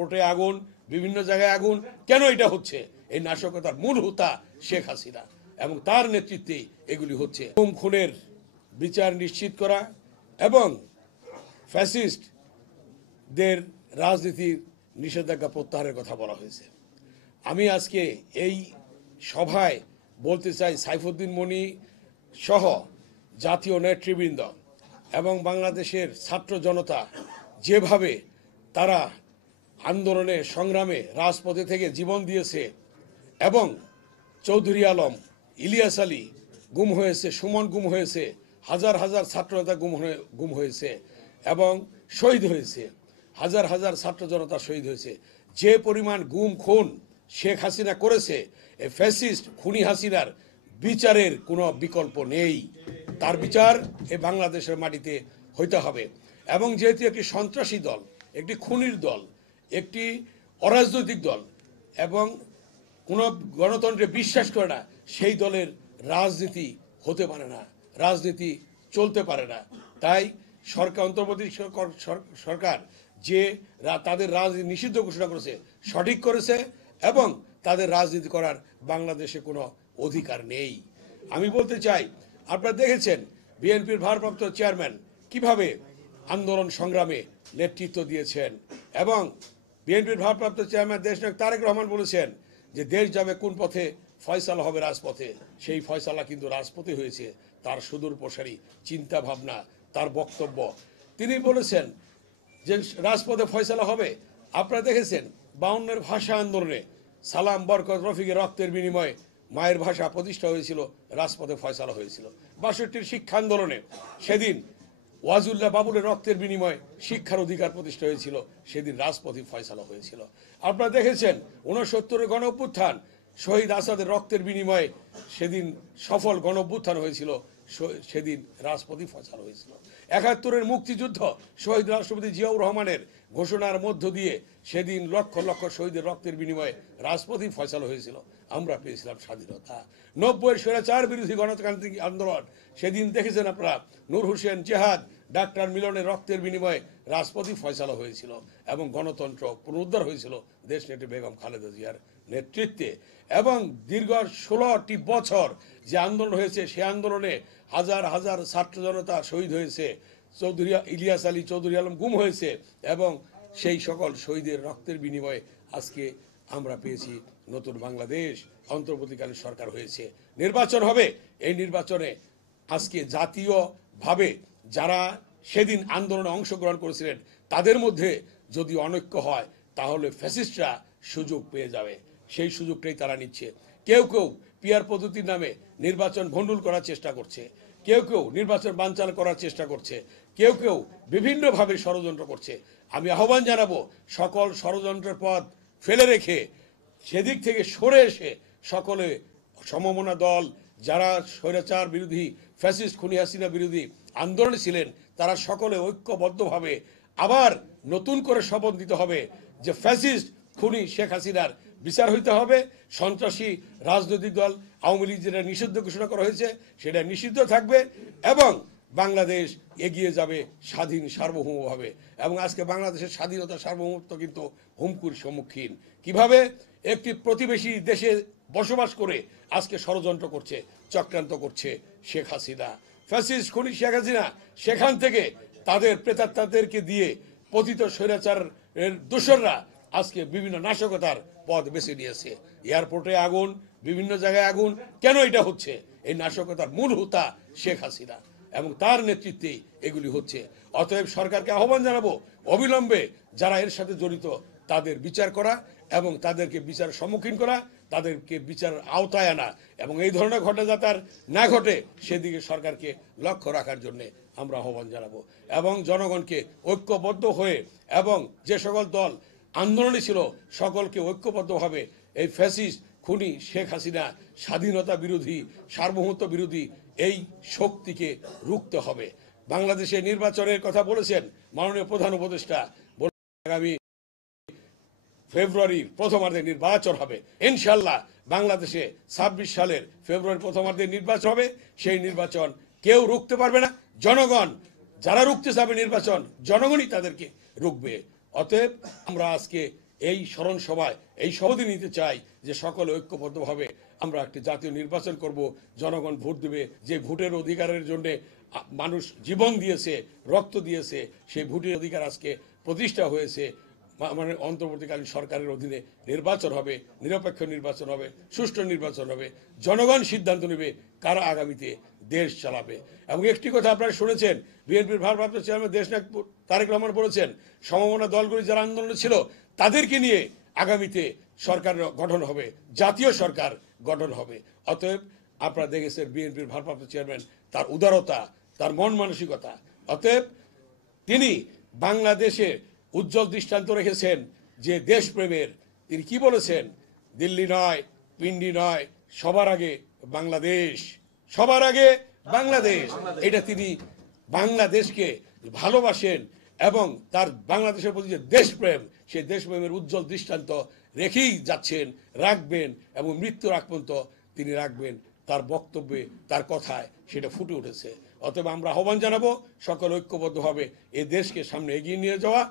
কোর্টে আগুন, বিভিন্ন জায়গায় আগুন, কেন এটা হচ্ছে? এই নাশকতার মূল হোতা শেখ হাসিনা এবং তার নেতৃত্বে এগুলি হচ্ছে। গুম খুনের বিচার নিশ্চিত করা এবং ফ্যাসিস্টদের রাজনীতির নিষেধাজ্ঞা প্রত্যাহারের কথা বলা হয়েছে। আমি আজকে এই সভায় বলতে চাই, সাইফুদ্দিন মনি সহ জাতীয় নেতৃবৃন্দ এবং বাংলাদেশের ছাত্র জনতা যেভাবে তারা আন্দোলনে সংগ্রামে রাজপথে থেকে জীবন দিয়েছে এবং চৌধুরী আলম, ইলিয়াস আলী গুম হয়েছে, সুমন গুম হয়েছে, হাজার হাজার ছাত্রনেতা গুম হয়েছে এবং শহীদ হয়েছে, হাজার হাজার ছাত্র জনতা শহীদ হয়েছে। যে পরিমাণ গুম খুন শেখ হাসিনা করেছে, এই ফ্যাসিস্ট খুনি হাসিনার বিচারের কোনো বিকল্প নেই। তার বিচার এই বাংলাদেশের মাটিতে হইতে হবে। এবং যেহেতু একটি সন্ত্রাসী দল, একটি খুনির দল, একটি অরাজনৈতিক দল এবং কোনো গণতন্ত্রে বিশ্বাস করে না, সেই দলের রাজনীতি হতে পারে না, রাজনীতি চলতে পারে না। তাই সরকার, অন্তর্বর্তী সরকার যে তাদের রাজনীতি নিষিদ্ধ ঘোষণা করেছে, সঠিক করেছে এবং তাদের রাজনীতি করার বাংলাদেশে কোনো অধিকার নেই। আমি বলতে চাই, আপনারা দেখেছেন বিএনপির ভারপ্রাপ্ত চেয়ারম্যান কিভাবে আন্দোলন সংগ্রামে নেতৃত্ব দিয়েছেন এবং বিএনপির ভারপ্রাপ্ত চেয়ারম্যান দেশনায়ক তারেক রহমান বলেছেন যে দেশ যাবে কোন পথে, ফয়সালা হবে রাজপথে। সেই ফয়সালা কিন্তু রাজপথে হয়েছে। তার সুদূর প্রসারী চিন্তা ভাবনা, তার বক্তব্য, তিনি বলেছেন যে রাজপথে ফয়সালা হবে। আপনারা দেখেছেন 52-এর ভাষা আন্দোলনে সালাম, বরকত, রফিকের রক্তের বিনিময়ে মায়ের ভাষা প্রতিষ্ঠা হয়েছিল, রাজপথে ফয়সালা হয়েছিল। 62-র শিক্ষা আন্দোলনে সেদিন ওয়াজুল্লাহ বাবুলের রক্তের বিনিময়ে শিক্ষার অধিকার প্রতিষ্ঠা হয়েছিল, সেদিন রাজপথে ফয়সালা হয়েছিল। আপনারা দেখেছেন 69-এর গণ অভ্যুত্থান, শহীদ আসাদের রক্তের বিনিময়ে সেদিন সফল গণ অভ্যুত্থান হয়েছিল, সেদিন রাজপথে ফয়সালা হয়েছিল। 71-এর মুক্তিযুদ্ধ, শহীদ রাষ্ট্রপতি জিয়াউর রহমানের ঘোষণার মধ্য দিয়ে সেদিন লক্ষ লক্ষ শহীদের রক্তের বিনিময়ে রাজপথে ফয়সালা হয়েছিল, আমরা পেয়েছিলাম স্বাধীনতা। 90-এর স্বৈরাচার বিরোধী গণতান্ত্রিক আন্দোলন, সেদিন দেখেছেন আপনারা নূর হোসেন, জেহাদ, ডাক্তার মিলনের রক্তের বিনিময়ে রাজপথে ফয়সালা হয়েছিল এবং গণতন্ত্র পুনরুদ্ধার হয়েছিল দেশনেত্রী বেগম খালেদা জিয়ার নেতৃত্বে। এবং দীর্ঘ 16টি বছর যে আন্দোলন হয়েছে, সে আন্দোলনে হাজার হাজার ছাত্র জনতা শহীদ হয়েছে, চৌধুরী ইলিয়াস আলী, চৌধুরী আলম গুম হয়েছে এবং সেই সকল শহীদের রক্তের বিনিময়ে আজকে আমরা পেয়েছি নতুন বাংলাদেশ, অন্তর্বর্তীকালীন সরকার হয়েছে, নির্বাচন হবে। এই নির্বাচনে আজকে জাতীয়ভাবে যারা সেদিন আন্দোলনে অংশগ্রহণ করেছিলেন, তাদের মধ্যে যদি অনৈক্য হয় তাহলে ফ্যাসিস্টরা সুযোগ পেয়ে যাবে। সেই সুযোগটাই তারা নিচ্ছে। কেউ কেউ পিয়ার পদ্ধতির নামে নির্বাচন ভণ্ডুল করার চেষ্টা করছে, কেউ কেউ নির্বাচন বানচাল করার চেষ্টা করছে, কেউ কেউ বিভিন্নভাবে ষড়যন্ত্র করছে। আমি আহ্বান জানাবো, সকল ষড়যন্ত্রের পথ ফেলে রেখে সেদিক থেকে সরে এসে সকলে সমমনা দল, যারা স্বৈরাচার বিরোধী, ফ্যাসিস্ট খুনি হাসিনা বিরোধী আন্দোলনে ছিলেন, তারা সকলে ঐক্যবদ্ধভাবে আবার নতুন করে শপথ দিতে হবে যে ফ্যাসিস্ট খুনি শেখ হাসিনার বিচার হইতে হবে। সন্ত্রাসী রাজনৈতিক দল আওয়ামী লীগ যেটা নিষিদ্ধ ঘোষণা করা হয়েছে, সেটা নিষিদ্ধ থাকবে এবং বাংলাদেশ এগিয়ে যাবে স্বাধীন সার্বভৌমভাবে। এবং আজকে বাংলাদেশের স্বাধীনতা সার্বভৌমত্ব কিন্তু হুমকির সম্মুখীন। কিভাবে একটি প্রতিবেশী দেশে বসবাস করে আজকে ষড়যন্ত্র করছে, চক্রান্ত করছে শেখ হাসিনা, ফ্যাসিস্ট খুনি শেখ হাসিনা। সেখান থেকে তাদের প্রেতাত্মাদেরকে দিয়ে পতিত স্বৈরাচারের দোসররা আজকে বিভিন্ন নাশকতার পথ বেছে নিয়েছে। এয়ারপোর্টে আগুন, বিভিন্ন জায়গায় আগুন, কেন এটা হচ্ছে? এই নাশকতার মূল হোতা শেখ হাসিনা এবং তার নেতৃত্বে এগুলি হচ্ছে। অতএব সরকারকে আহ্বান জানাবো, অবিলম্বে যারা এর সাথে জড়িত তাদের বিচার করা এবং তাদেরকে বিচারের সম্মুখীন করা, তাদেরকে বিচারের আওতায় আনা এবং এই ধরনের ঘটনা যাতে আর না ঘটে সেদিকে সরকারকে লক্ষ্য রাখার জন্য আমরা আহ্বান জানাবো। এবং জনগণকে ঐক্যবদ্ধ হয়ে এবং যে সকল দল আন্দোলনে ছিল সকলকে ঐক্যবদ্ধভাবে এই ফ্যাসিস্ট খুনি শেখ হাসিনা স্বাধীনতা বিরোধী, সার্বভৌমত্ব বিরোধী এই শক্তিকে রুখতে হবে। বাংলাদেশে নির্বাচনের কথা বলেছেন মাননীয় প্রধান উপদেষ্টা, আগামী ফেব্রুয়ারির প্রথমার্ধে নির্বাচন হবে ইনশাল্লাহ। বাংলাদেশে 26 সালের ফেব্রুয়ারির প্রথমার্ধে নির্বাচন হবে। সেই নির্বাচন কেউ রুখতে পারবে না। জনগণ যারা রুখতে চাবে নির্বাচন, জনগণই তাদেরকে রুখবে। অতএব আমরা আজকে এই স্মরণ সভায় এই শপথই নিতে চাই যে সকলে ঐক্যবদ্ধভাবে আমরা একটি জাতীয় নির্বাচন করব, জনগণ ভোট দেবে। যে ভোটের অধিকারের জন্য মানুষ জীবন দিয়েছে, রক্ত দিয়েছে, সেই ভোটের অধিকার আজকে প্রতিষ্ঠা হয়েছে। মানে অন্তর্বর্তীকালীন সরকারের অধীনে নির্বাচন হবে, নিরপেক্ষ নির্বাচন হবে, সুষ্ঠু নির্বাচন হবে, জনগণ সিদ্ধান্ত নেবে কারা আগামীতে দেশ চালাবে। এবং একটি কথা আপনারা শুনেছেন, বিএনপির ভারপ্রাপ্ত চেয়ারম্যান দেশনায়ক তারেক রহমান বলেছেন, সমমনা দলগুলি যারা আন্দোলনে ছিল তাদেরকে নিয়ে আগামীতে সরকার গঠন হবে, জাতীয় সরকার গঠন হবে। অতএব আপনারা দেখেছেন বিএনপির ভারপ্রাপ্ত চেয়ারম্যান, তার উদারতা, তার মন মানসিকতা। অতএব তিনি বাংলাদেশে উজ্জ্বল দৃষ্টান্ত রেখেছেন যে দেশপ্রেমের। তিনি কি বলেছেন? দিল্লি নয়, পিন্ডি নয়, সবার আগে বাংলাদেশ, সবার আগে বাংলাদেশ। এটা তিনি বাংলাদেশকে ভালোবাসেন এবং তার বাংলাদেশের প্রতি যে দেশপ্রেম, সেই দেশপ্রেমের উজ্জ্বল দৃষ্টান্ত রেখেই যাচ্ছেন, রাখবেন এবং মৃত্যুর আগ পর্যন্ত তিনি রাখবেন। তার বক্তব্যে, তার কথায় সেটা ফুটে উঠেছে। অতএব আমরা আহ্বান জানাবো সকল ঐক্যবদ্ধভাবে এই দেশকে সামনে এগিয়ে নিয়ে যাওয়া।